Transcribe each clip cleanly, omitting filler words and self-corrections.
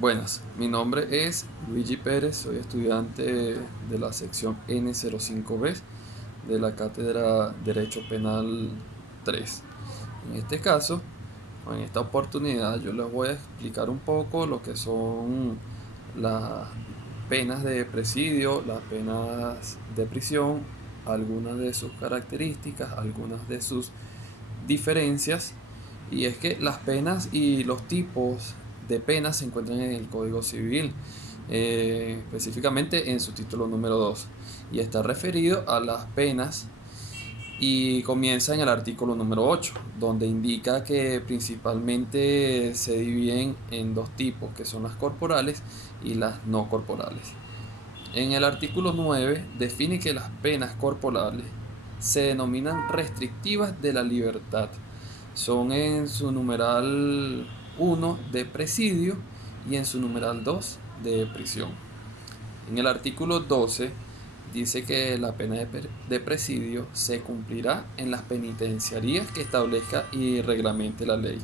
Buenas, mi nombre es Luigi Pérez, soy estudiante de la sección N05B de la cátedra Derecho Penal 3. En este caso, en esta oportunidad, yo les voy a explicar un poco lo que son las penas de presidio, las penas de prisión, algunas de sus características, algunas de sus diferencias. Y es que las penas y los tipos de penas se encuentran en el Código Civil, específicamente en su título número 2, y está referido a las penas y comienza en el artículo número 8, donde indica que principalmente se dividen en dos tipos, que son las corporales y las no corporales. En el artículo 9 define que las penas corporales se denominan restrictivas de la libertad. Son en su numeral 1 de presidio y en su numeral 2 de prisión. En el artículo 12 dice que la pena de presidio se cumplirá en las penitenciarías que establezca y reglamente la ley.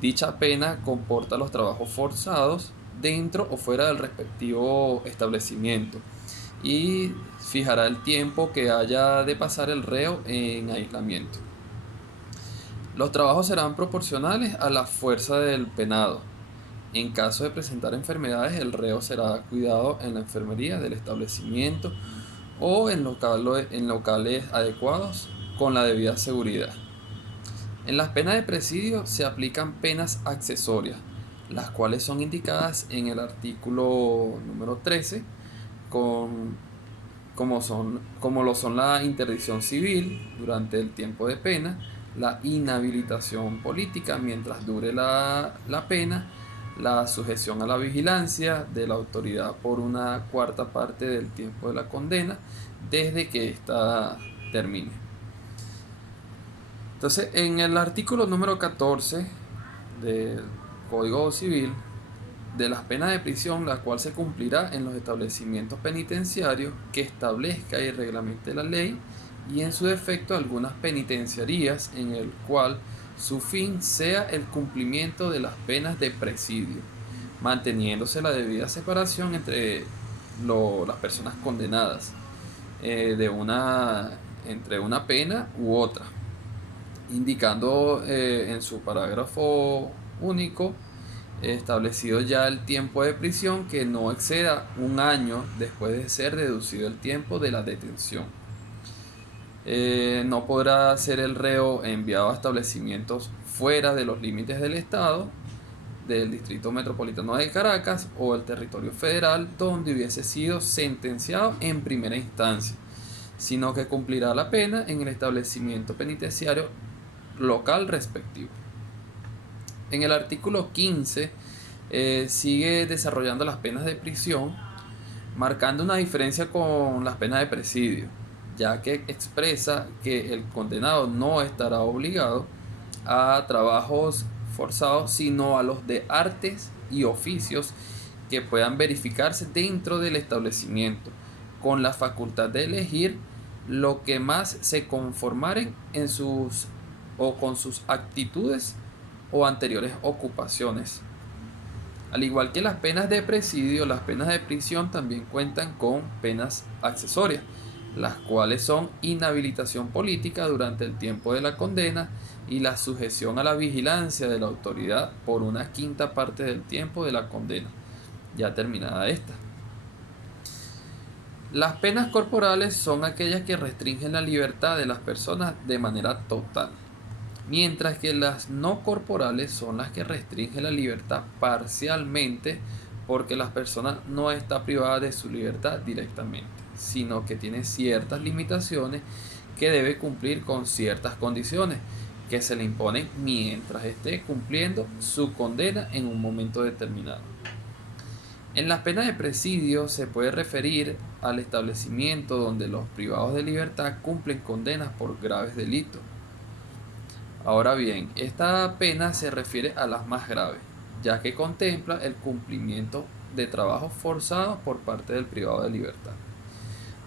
Dicha pena comporta los trabajos forzados dentro o fuera del respectivo establecimiento y fijará el tiempo que haya de pasar el reo en aislamiento. Los trabajos serán proporcionales a la fuerza del penado. En caso de presentar enfermedades, el reo será cuidado en la enfermería del establecimiento o en locales adecuados con la debida seguridad. En las penas de presidio se aplican penas accesorias, las cuales son indicadas en el artículo número 13, como lo son la interdicción civil durante el tiempo de pena, la inhabilitación política mientras dure la pena, la sujeción a la vigilancia de la autoridad por una cuarta parte del tiempo de la condena desde que ésta termine. Entonces, en el artículo número 14 del Código Civil, de las penas de prisión, la cual se cumplirá en los establecimientos penitenciarios que establezca y reglamente la ley, y en su defecto algunas penitenciarías en el cual su fin sea el cumplimiento de las penas de presidio, manteniéndose la debida separación entre las personas condenadas entre una pena u otra, indicando en su parágrafo único establecido ya el tiempo de prisión que no exceda un año después de ser deducido el tiempo de la detención. No podrá ser el reo enviado a establecimientos fuera de los límites del Estado, del Distrito Metropolitano de Caracas o el territorio federal donde hubiese sido sentenciado en primera instancia, sino que cumplirá la pena en el establecimiento penitenciario local respectivo. En el artículo 15 sigue desarrollando las penas de prisión, marcando una diferencia con las penas de presidio, ya que expresa que el condenado no estará obligado a trabajos forzados, sino a los de artes y oficios que puedan verificarse dentro del establecimiento, con la facultad de elegir lo que más se conformaren en sus o con sus actitudes o anteriores ocupaciones. Al igual que las penas de presidio, las penas de prisión también cuentan con penas accesorias, las cuales son inhabilitación política durante el tiempo de la condena y la sujeción a la vigilancia de la autoridad por una quinta parte del tiempo de la condena, ya terminada esta. Las penas corporales son aquellas que restringen la libertad de las personas de manera total, mientras que las no corporales son las que restringen la libertad parcialmente, porque las personas no están privadas de su libertad directamente, sino que tiene ciertas limitaciones que debe cumplir con ciertas condiciones que se le imponen mientras esté cumpliendo su condena en un momento determinado. En las penas de presidio se puede referir al establecimiento donde los privados de libertad cumplen condenas por graves delitos. Ahora bien, esta pena se refiere a las más graves, ya que contempla el cumplimiento de trabajos forzados por parte del privado de libertad.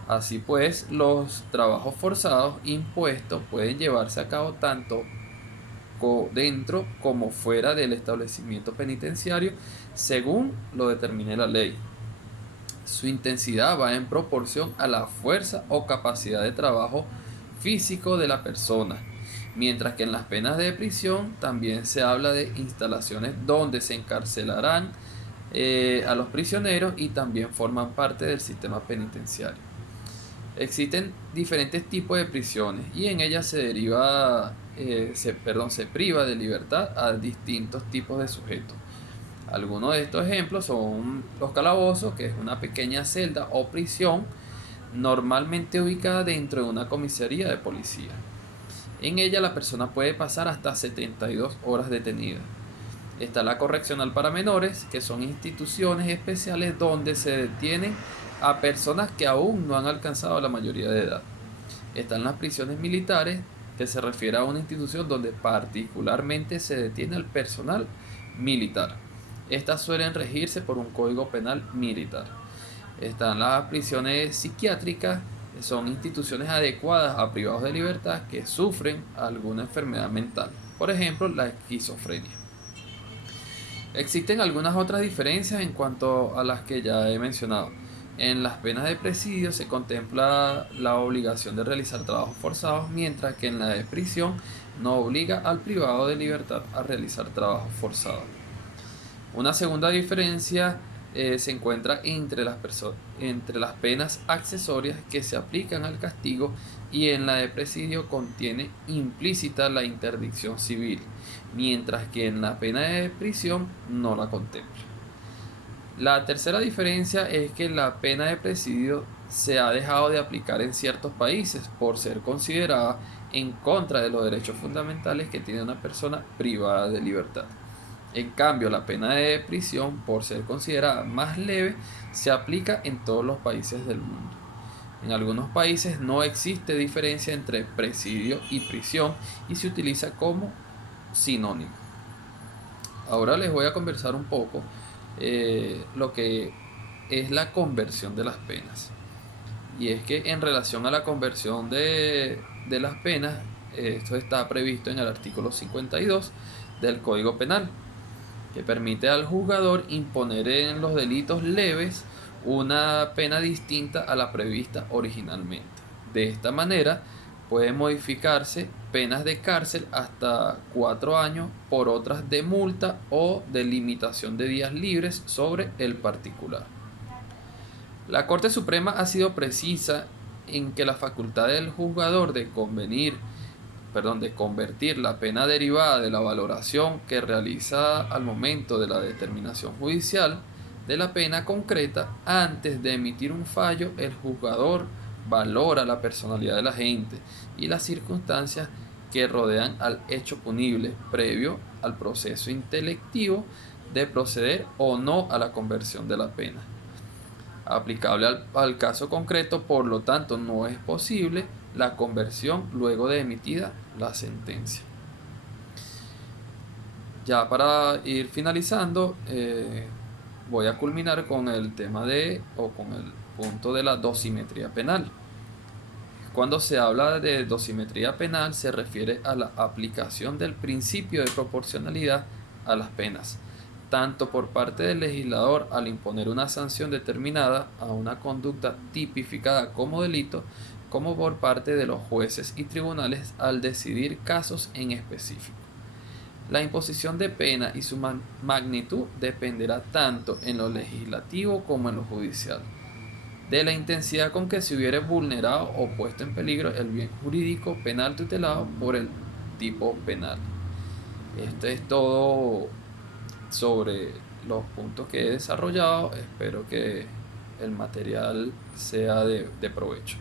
Así pues, los trabajos forzados impuestos pueden llevarse a cabo tanto tanto dentro como fuera del establecimiento penitenciario, según lo determine la ley. Su intensidad va en proporción a la fuerza o capacidad de trabajo físico de la persona, mientras que en las penas de prisión también se habla de instalaciones donde se encarcelarán a los prisioneros y también forman parte del sistema penitenciario. Existen diferentes tipos de prisiones y en ellas se priva de libertad a distintos tipos de sujetos. Algunos de estos ejemplos son los calabozos, que es una pequeña celda o prisión normalmente ubicada dentro de una comisaría de policía. En ella la persona puede pasar hasta 72 horas detenida. Está la correccional para menores, que son instituciones especiales donde se detienen a personas que aún no han alcanzado la mayoría de edad. Están las prisiones militares, que se refiere a una institución donde particularmente se detiene al personal militar. Estas suelen regirse por un código penal militar. Están las prisiones psiquiátricas, que son instituciones adecuadas a privados de libertad que sufren alguna enfermedad mental, por ejemplo la esquizofrenia. Existen algunas otras diferencias en cuanto a las que ya he mencionado. En las penas de presidio se contempla la obligación de realizar trabajos forzados, mientras que en la de prisión no obliga al privado de libertad a realizar trabajos forzados. Una segunda diferencia se encuentra entre las penas accesorias que se aplican al castigo, y en la de presidio contiene implícita la interdicción civil, mientras que en la pena de prisión no la contempla. La tercera diferencia es que la pena de presidio se ha dejado de aplicar en ciertos países por ser considerada en contra de los derechos fundamentales que tiene una persona privada de libertad. En cambio, la pena de prisión, por ser considerada más leve, se aplica en todos los países del mundo. En algunos países no existe diferencia entre presidio y prisión y se utiliza como sinónimo. Ahora les voy a conversar un poco lo que es la conversión de las penas. Y es que en relación a la conversión de las penas, esto está previsto en el artículo 52 del Código Penal, que permite al juzgador imponer en los delitos leves una pena distinta a la prevista originalmente. De esta manera pueden modificarse penas de cárcel hasta 4 años por otras de multa o de limitación de días libres sobre el particular. La Corte Suprema ha sido precisa en que la facultad del juzgador de convertir la pena derivada de la valoración que realiza al momento de la determinación judicial de la pena concreta. Antes de emitir un fallo, el juzgador valora la personalidad del agente y las circunstancias que rodean al hecho punible previo al proceso intelectivo de proceder o no a la conversión de la pena. Aplicable al caso concreto, por lo tanto, no es posible la conversión luego de emitida la sentencia. Ya para ir finalizando, voy a culminar con el tema con el punto de la dosimetría penal. Cuando se habla de dosimetría penal, se refiere a la aplicación del principio de proporcionalidad a las penas, tanto por parte del legislador al imponer una sanción determinada a una conducta tipificada como delito, como por parte de los jueces y tribunales al decidir casos en específico. La imposición de pena y su magnitud dependerá tanto en lo legislativo como en lo judicial, de la intensidad con que se hubiere vulnerado o puesto en peligro el bien jurídico penal tutelado por el tipo penal. Este es todo sobre los puntos que he desarrollado. Espero que el material sea de provecho.